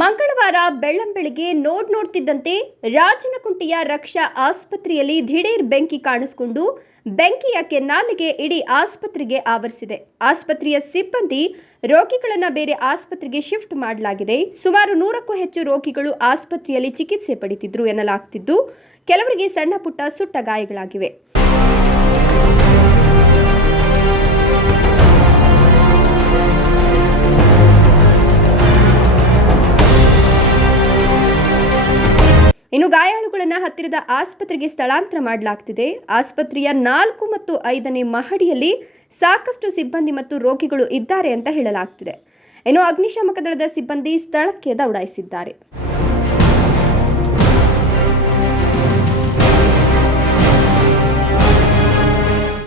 ಮಂಗಳವಾರ ಬೆಳ್ಳಂಬೆಳಿಗ್ಗೆ ನೋಡ್ ನೋಡ್ತಿದ್ದಂತೆ ರಾಜನಕುಂಟೆಯ ರಕ್ಷಾ ಆಸ್ಪತ್ರೆಯಲ್ಲಿ ದಿಢೀರ್ ಬೆಂಕಿ ಕಾಣಿಸಿಕೊಂಡು ಬೆಂಕಿಯ ಕೆನ್ನಾಲಿಗೆ ಇಡೀ ಆಸ್ಪತ್ರೆಗೆ ಆವರಿಸಿದೆ. ಆಸ್ಪತ್ರೆಯ ಸಿಬ್ಬಂದಿ ರೋಗಿಗಳನ್ನು ಬೇರೆ ಆಸ್ಪತ್ರೆಗೆ ಶಿಫ್ಟ್ ಮಾಡಲಾಗಿದೆ. ಸುಮಾರು ನೂರಕ್ಕೂ ಹೆಚ್ಚು ರೋಗಿಗಳು ಆಸ್ಪತ್ರೆಯಲ್ಲಿ ಚಿಕಿತ್ಸೆ ಪಡೆಯುತ್ತಿದ್ದರು ಎನ್ನಲಾಗ್ತಿದ್ದು. ಕೆಲವರಿಗೆ ಸಣ್ಣ ಪುಟ್ಟ ಸುಟ್ಟ ಗಾಯಗಳಾಗಿವೆ. ಇನ್ನು ಗಾಯಾಳುಗಳನ್ನ ಹತ್ತಿರದ ಆಸ್ಪತ್ರೆಗೆ ಸ್ಥಳಾಂತರ ಮಾಡಲಾಗ್ತಿದೆ. ಆಸ್ಪತ್ರೆಯ ನಾಲ್ಕು ಮತ್ತು ಐದನೇ ಮಹಡಿಯಲ್ಲಿ ಸಾಕಷ್ಟು ಸಿಬ್ಬಂದಿ ಮತ್ತು ರೋಗಿಗಳು ಇದ್ದಾರೆ ಅಂತ ಹೇಳಲಾಗ್ತಿದೆ. ಇನ್ನು ಅಗ್ನಿಶಾಮಕ ದಳದ ಸಿಬ್ಬಂದಿ ಸ್ಥಳಕ್ಕೆ ದೌಡಾಯಿಸಿದ್ದಾರೆ.